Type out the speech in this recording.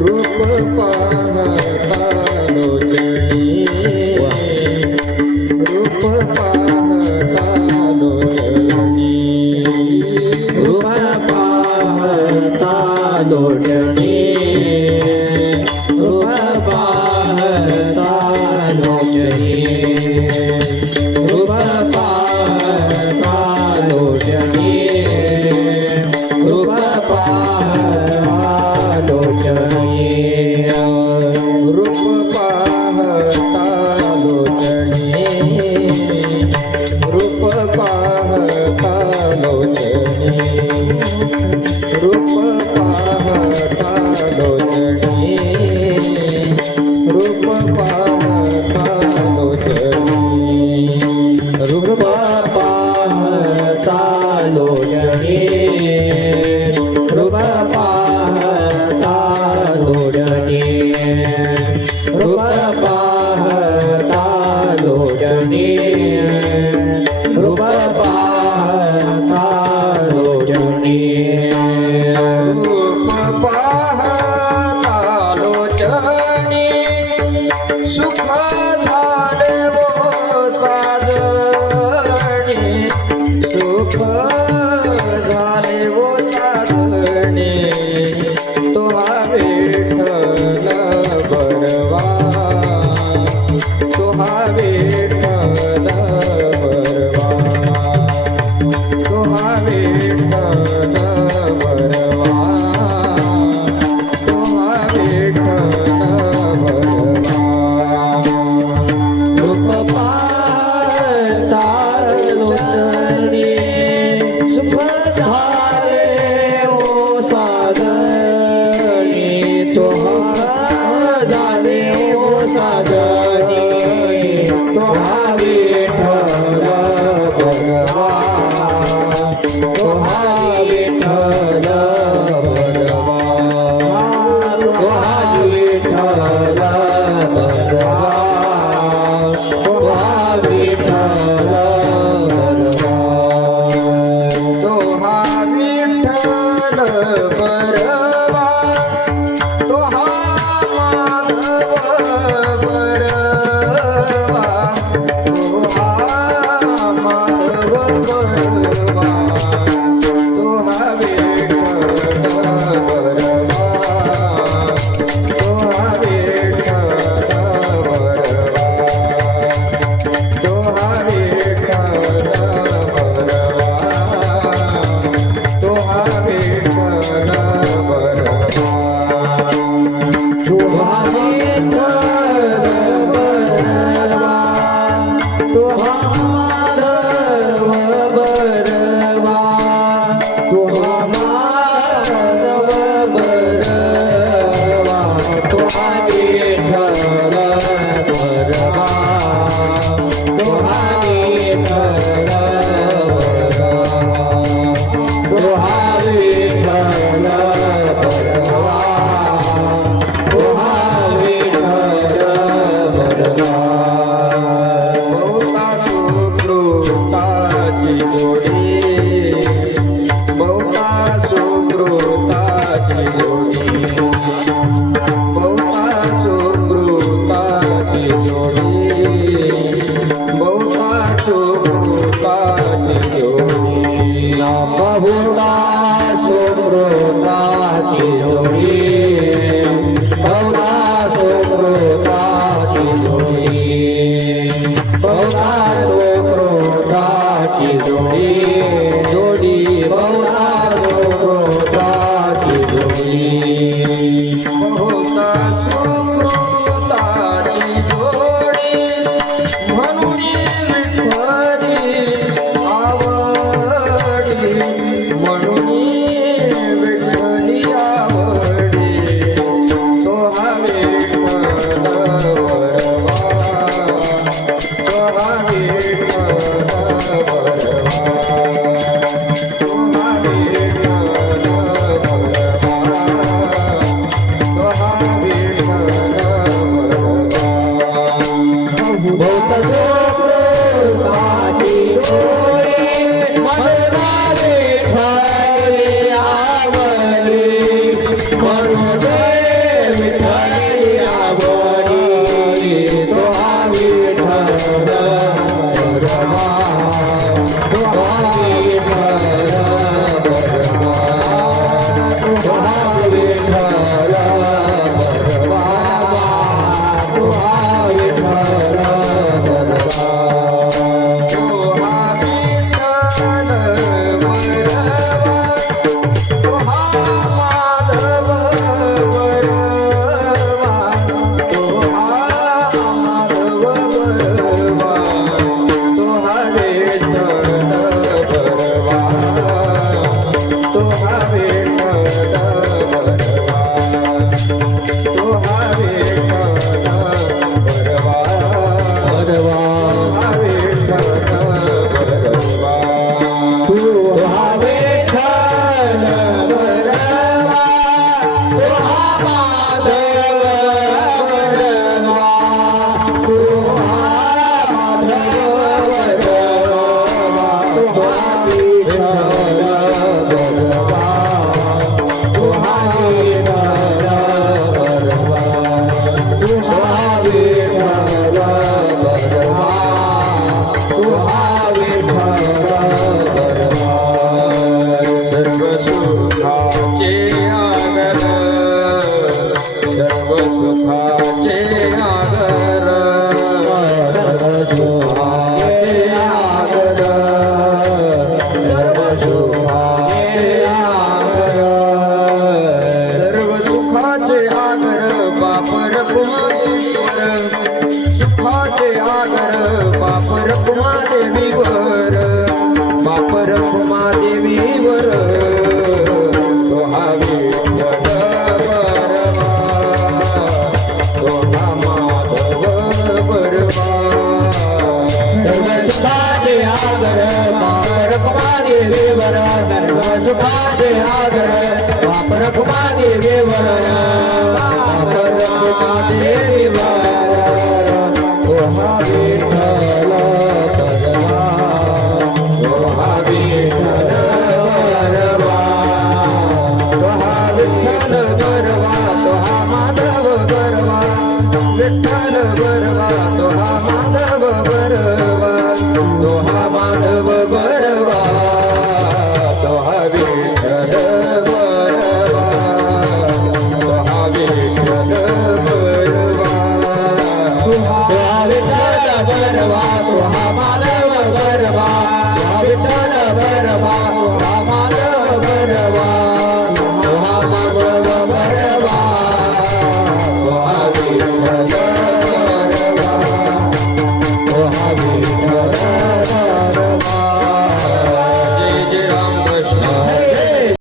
रूप पाहता लोचनी रूप पाहता लोचनी रूप पाहता लोचनी रूप पाहता लोचनी रूप पाहता लोचनी रूप पाहता लोचनी रूप पाहता लोचनी रूप पाहता लोचनी रूप पाहता लोचनी रूप पाहता लोचनी रूप पाहता लोचनी रूप पाहता लोचनी रूप पाहता लोचनी रूप पाहता लोचनी रूप पाहता लोचनी सुख झाले वो साजणी सुख झाले वो साजणी तो हा विठ्ठल बरवा तो हा विठ्ठल बरवा तो हा विठ्ठल बरवा तो हा विठ्ठल बरवा रूप पाहता लोचनी सुख झाले ओ साजणी सुख झाले ओ साजणी तो हा विठ्ठल बरवा तो हा विठ्ठल बरवा तो हा विठ्ठल बरवा तो हा विठ्ठल बरवा तो हा विठ्ठल बरवा तो हा माधव बरवा तो हा माधव बरवा तो हा विठ्ठल बरवा तो हा विठ्ठल बरवा तो हा विठ्ठल बरवा तो हा विठ्ठल बरवा तो हा विठ्ठल बरवा तो हा माधव बरवा तो हा माधव बरवा तो हा विठ्ठल बरवा तो हा विठ्ठल बरवा तो हा विठ्ठल बरवा तो हा विठ्ठल बरवा बहुता सुकृताची जोडी बहुता सुकृताची जोडी बहुता सुकृताची जोडी बहुता सुकृताची जोडी बहुता सुकृताची जोडी बहुता सुकृताची जोडी बहुता सुकृताची जोडी जोडी बहुता सुकृताची जोडी बहुता सुकृताची जोडी म्हणून विठ्ठली आवडी म्हणून विठ्ठली आवडी विठ्ठल